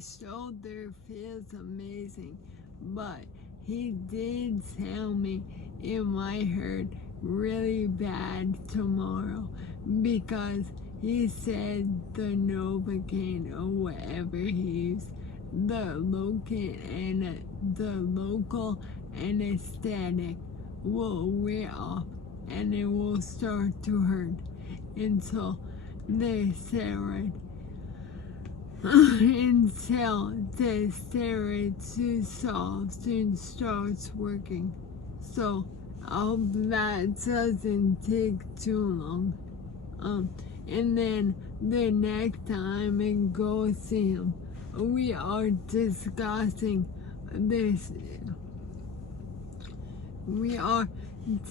shoulder feels amazing, but he did tell me it might hurt really bad tomorrow because he said the Novocaine or whatever he used, the local anesthetic will wear off and it will start to hurt until the steroid soon starts working. So I hope that doesn't take too long. And then the next time I go see him, we are discussing this. We are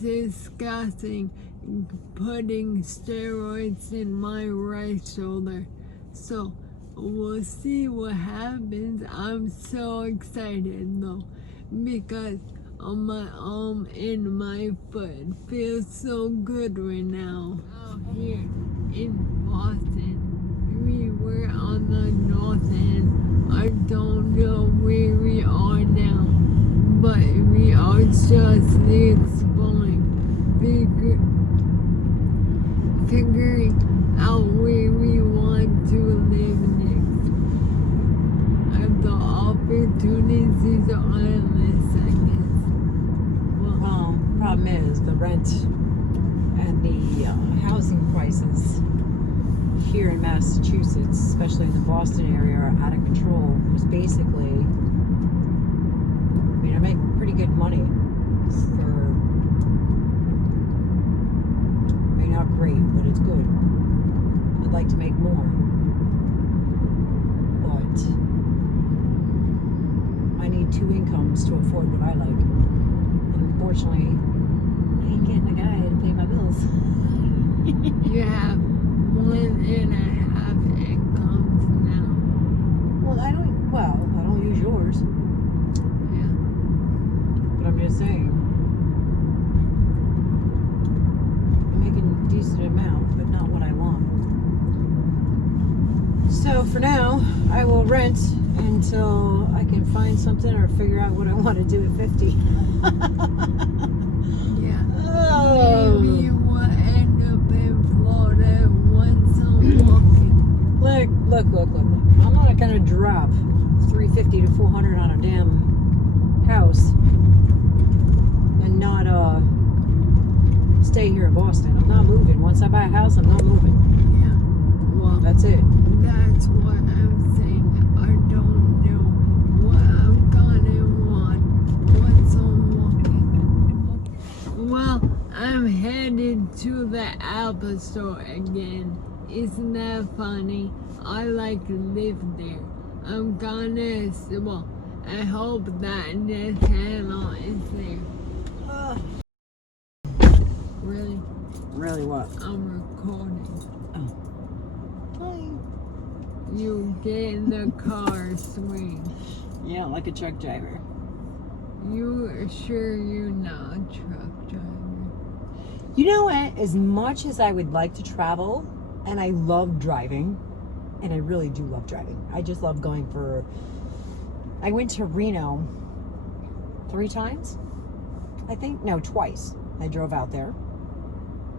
discussing putting steroids in my right shoulder. So we'll see what happens. I'm so excited though, because my arm and my foot feel so good right now. Out here in Boston, we were on the north end. I don't know where we are now, but we are just exploring, figuring out where we want to live next. The opportunities are endless, I guess. Well, problem is the rent and the housing prices here in Massachusetts, especially in the Boston area, are out of control. It's basically, I make pretty good money for, not great, but it's good. I'd like to make more, but I need two incomes to afford what I like. And unfortunately, I ain't getting a guy to pay my bills. You have 1.5 incomes now. Well, I don't use yours. Yeah. But I'm just saying, I'm making a decent amount, but not what I want. So for now, I will rent until I can find something or figure out what I want to do at 50. Yeah. Oh. Maybe you will end up in Florida once I'm walking. Look. I'm not gonna drop $350 to $400 on a damn house and not stay here in Boston. I'm not moving. Once I buy a house, I'm not moving. Yeah. Well, That's it. that's what I'm saying. I don't know what I'm gonna want once I'm walking. Well, I'm headed to the Apple store again. Isn't that funny? I like to live there. I'm gonna, I hope that Nathaniel is there. Really? Really what? I'm recording. Oh. Fine. You get in the car swing. Yeah, like a truck driver. You are sure you're not a truck driver? You know what? As much as I would like to travel, and I love driving, and I really do love driving. I just love going for... I went to Reno 3 times, I think. No, twice. I drove out there,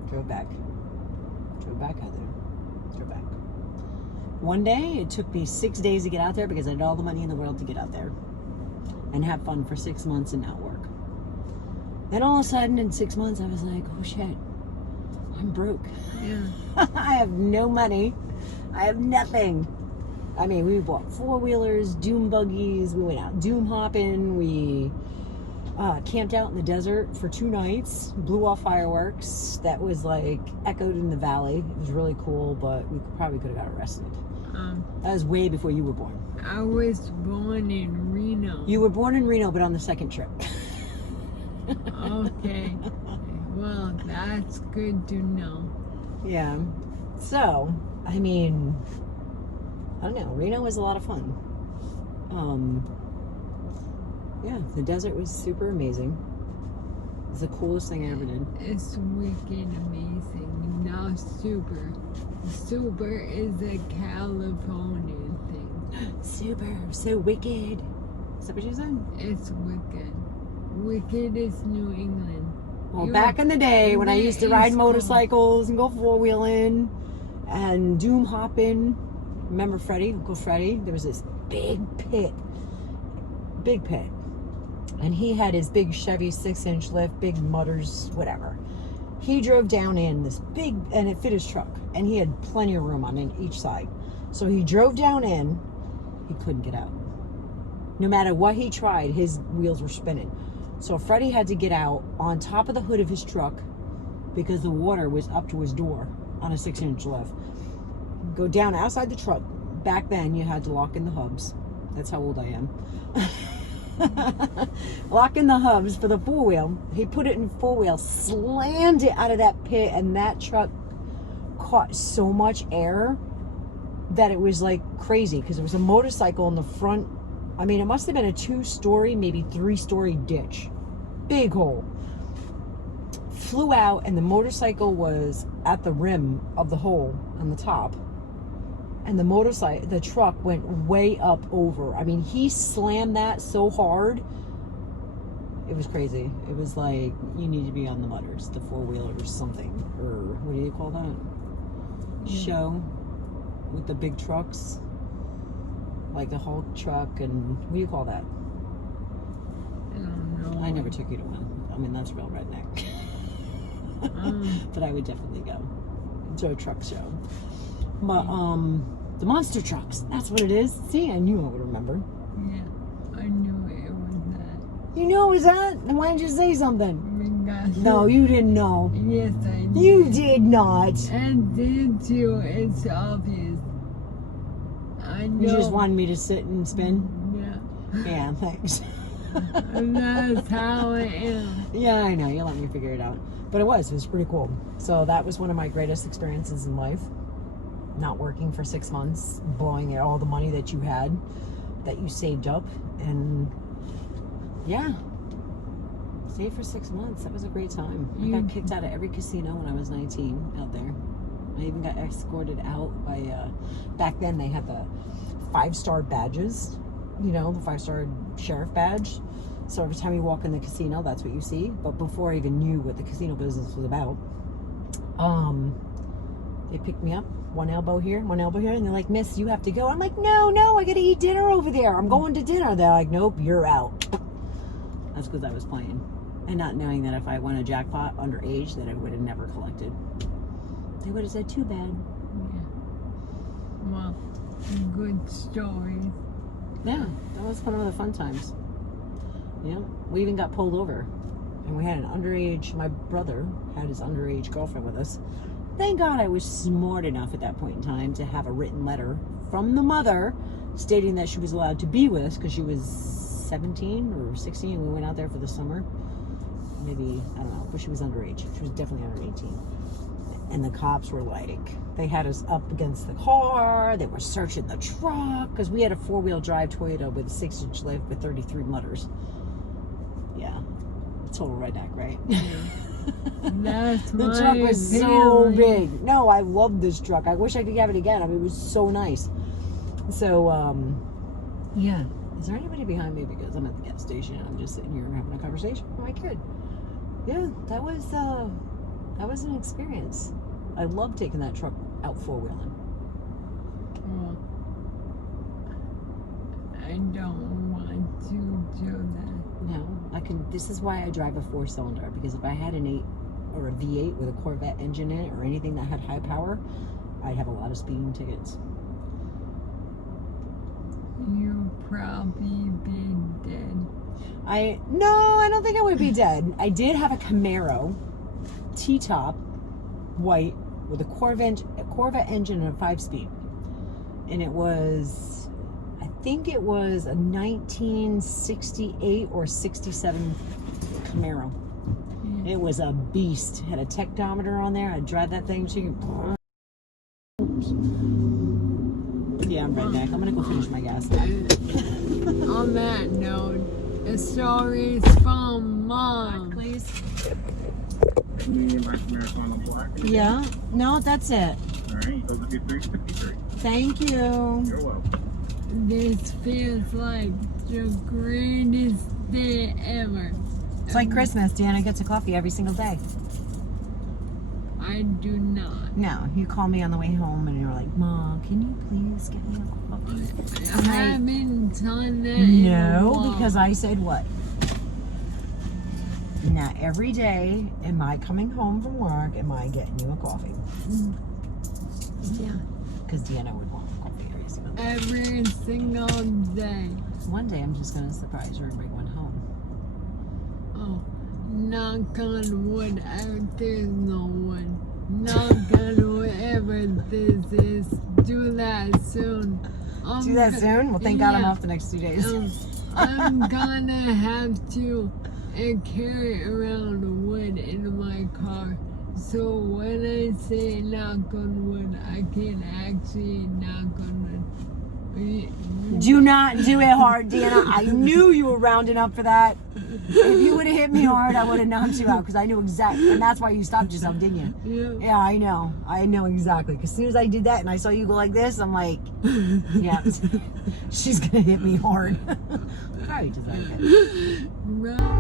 drove back out there, drove back. One day, it took me 6 days to get out there because I had all the money in the world to get out there and have fun for 6 months and not work. Then all of a sudden, in 6 months, I was like, oh shit, I'm broke. Yeah. I have no money. I have nothing. I mean, we bought 4-wheelers, doom buggies, we went out doom hopping, we camped out in the desert for 2 nights, blew off fireworks. That was like echoed in the valley. It was really cool, but we probably could have got arrested. That was way before you were born. I was born in Reno. You were born in Reno, but on the second trip. Okay. Well, that's good to know. Yeah. So, I mean, I don't know. Reno was a lot of fun. Yeah, the desert was super amazing. It was the coolest thing I ever did. It's wicked amazing. Not super. Super is a California thing. Super, so wicked. Is that what you said? It's wicked. Wicked is New England. Well, You- back in the day when I that used to is ride cool. motorcycles and go four-wheeling and doom hopping. Remember Freddie, Uncle Freddie? There was this big pit. And he had his big Chevy 6-inch lift, big mutters, whatever. He drove down in this big, and it fit his truck. And he had plenty of room on each side. So he drove down in, he couldn't get out. No matter what he tried, his wheels were spinning. So Freddie had to get out on top of the hood of his truck because the water was up to his door on a 6-inch lift. Go down outside the truck. Back then, you had to lock in the hubs. That's how old I am. Lock in the hubs for the four-wheel. He put it in four-wheel, slammed it out of that pit, and that truck caught so much air that it was like crazy because there was a motorcycle in the front. I mean, it must have been a 2-story, maybe 3-story ditch. Big hole. Flew out, and the motorcycle was at the rim of the hole on the top. And the truck went way up over. I mean, he slammed that so hard. It was crazy. It was like, you need to be on the mutters, the four-wheeler or something. Or what do you call that? Show with the big trucks. Like the Hulk truck and what do you call that? I don't know. I never took you to one. I mean, that's real redneck. But I would definitely go to a truck show. But the monster trucks, that's what it is. See, I knew I would remember. Yeah, I knew it was that. You knew it was that? Then why didn't you say something? Because No, you didn't know. yes, I did. You did not. And did you? It's obvious. I know. You just wanted me to sit and spin? Yeah. Yeah, thanks. And that's how I am. Yeah, I know. You let me figure it out. But it was pretty cool. So that was one of my greatest experiences in life. Not working for 6 months, blowing all the money that you had, that you saved up. And yeah, saved for 6 months. That was a great time. I got kicked out of every casino when I was 19 out there. I even got escorted out by, back then they had the 5-star badges, you know, the 5-star sheriff badge. So every time you walk in the casino, that's what you see. But before I even knew what the casino business was about, they picked me up, one elbow here, and they're like, "Miss, you have to go." I'm like, no, I gotta eat dinner over there. I'm going to dinner. They're like, "Nope, you're out." That's because I was playing. And not knowing that if I won a jackpot underage, that I would have never collected. They would have said, "Too bad." Yeah. Well, good stories. Yeah, that was one of the fun times. Yeah, we even got pulled over. And we had an underage, my brother had his underage girlfriend with us. Thank God I was smart enough at that point in time to have a written letter from the mother stating that she was allowed to be with us because she was 17 or 16. We went out there for the summer. Maybe, I don't know, but she was underage. She was definitely under 18. And the cops were like, they had us up against the car. They were searching the truck because we had a 4-wheel drive Toyota with a 6-inch lift with 33 mutters. Yeah, total redneck, right? That's The my truck was so feeling. big. No, I love this truck. I wish I could have it again. I mean, it was so nice. So, yeah. Is there anybody behind me? Because I'm at the gas station. I'm just sitting here having a conversation with my kid. Yeah, that was an experience. I love taking that truck out 4-wheeling. Well, I don't want to do that. No, I can. This is why I drive a 4-cylinder, because if I had an 8 or a V8 with a Corvette engine in it or anything that had high power, I'd have a lot of speeding tickets. You'd probably be dead. No, I don't think I would be dead. I did have a Camaro T-top, white, with a Corvette engine and a 5-speed. And it was, I think it was a 1968 or 67 Camaro. Yeah. It was a beast. Had a tachometer on there. I'd drive that thing. So you can... Yeah, I'm redneck. I'm gonna go finish my gas. On that note, the stories from Mom. Please. Medium black Americano black. Yeah. No, that's it. All right, those are your 353. Thank you. You're welcome. This feels like the greatest day ever. It's like Christmas. Deanna gets a coffee every single day. I do not. No, you call me on the way home and you're like, Mom, can you please get me a coffee? I haven't done that in a No, while. because I said what? Not every day am I coming home from work, am I getting you a coffee? Yeah. Because Deanna would want a coffee every single day. Every single day. One day I'm just going to surprise her and bring one home. Oh, knock on wood. There's no wood. Knock on whatever this is. Do that soon. Do that soon? Well, thank God I'm yeah. off the next 2 days. I'm gonna have to carry around wood in my car. So when I say knock on wood, I can actually knock on wood. Do not do it hard, Deanna. I knew you were rounding up for that. If you would have hit me hard, I would have knocked you out because I knew exactly. And that's why you stopped yourself, didn't you? Yeah. Yeah, I know. I know exactly. Because as soon as I did that and I saw you go like this, I'm like, yeah, she's going to hit me hard. Probably deserve it. Right.